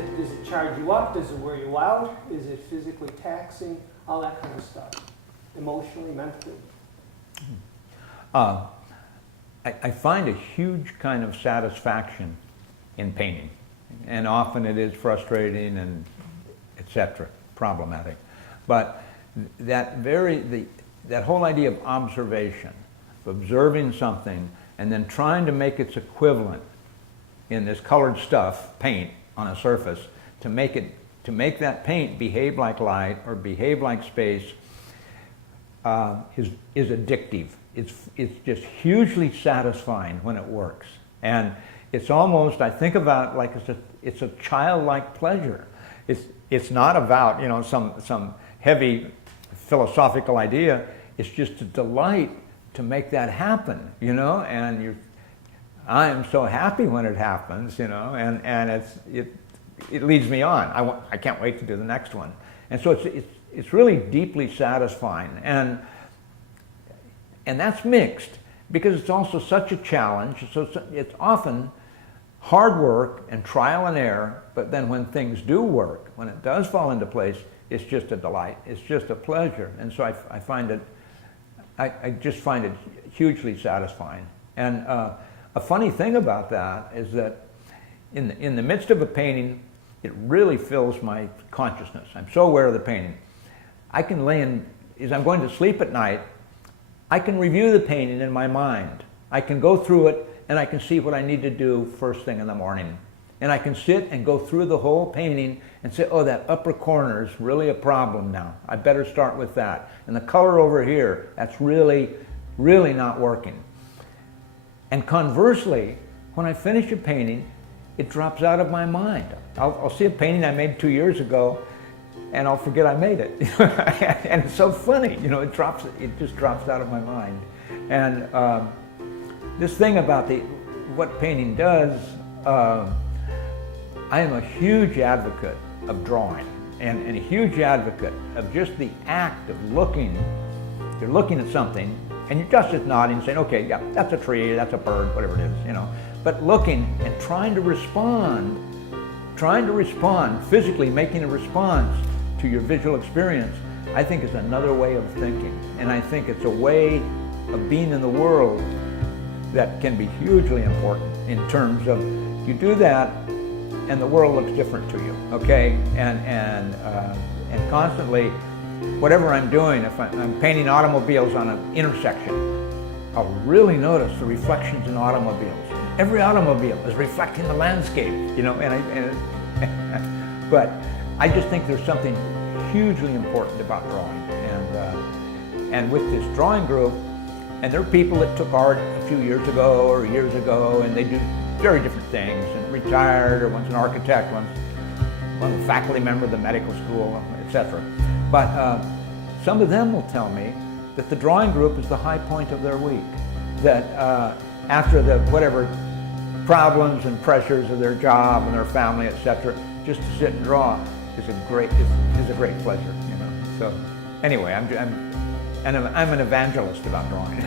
does it charge you up? Does it wear you out? Is it physically taxing? All that kind of stuff. Emotionally, mentally. I find a huge kind of satisfaction in painting, and often it is frustrating and etc. problematic. But that whole idea of observation, of observing something and then trying to make its equivalent in this colored stuff, paint on a surface, to make that paint behave like light or behave like space, is addictive. It's just hugely satisfying when it works, and it's almost, I think about like it's a childlike pleasure. It's not about, you know, some heavy philosophical idea. It's just a delight to make that happen, you know, and I am so happy when it happens, you know, and it leads me on. I can't wait to do the next one, and so it's really deeply satisfying, and that's mixed because it's also such a challenge. So it's often hard work and trial and error, but then when things do work, when it does fall into place, it's just a delight. It's just a pleasure, and so I find it. I just find it hugely satisfying. And a funny thing about that is that in the midst of a painting, it really fills my consciousness. I'm so aware of the painting. I can as I'm going to sleep at night, I can review the painting in my mind. I can go through it and I can see what I need to do first thing in the morning. And I can sit and go through the whole painting and say, oh, that upper corner is really a problem now. I better start with that. And the color over here, that's really, really not working. And conversely, when I finish a painting, it drops out of my mind. I'll see a painting I made 2 years ago, and I'll forget I made it. And it's so funny, you know, it just drops out of my mind. And this thing about what painting does, I am a huge advocate of drawing and a huge advocate of just the act of looking. You're looking at something and you're just nodding, saying, okay, yeah, that's a tree, that's a bird, whatever it is, you know. But looking and trying to respond physically, making a response to your visual experience, I think is another way of thinking. And I think it's a way of being in the world that can be hugely important in terms of you do that and the world looks different to you, okay? And constantly, whatever I'm doing, if I'm painting automobiles on an intersection, I'll really notice the reflections in automobiles. Every automobile is reflecting the landscape, you know, but I just think there's something hugely important about drawing. And with this drawing group, and there are people that took art a few years ago or years ago, and they do very different things, and retired, or one's an architect, one's a faculty member of the medical school, etc. But some of them will tell me that the drawing group is the high point of their week. That after the whatever problems and pressures of their job and their family, etc., just to sit and draw is a great pleasure, you know. So anyway, I'm an evangelist about drawing.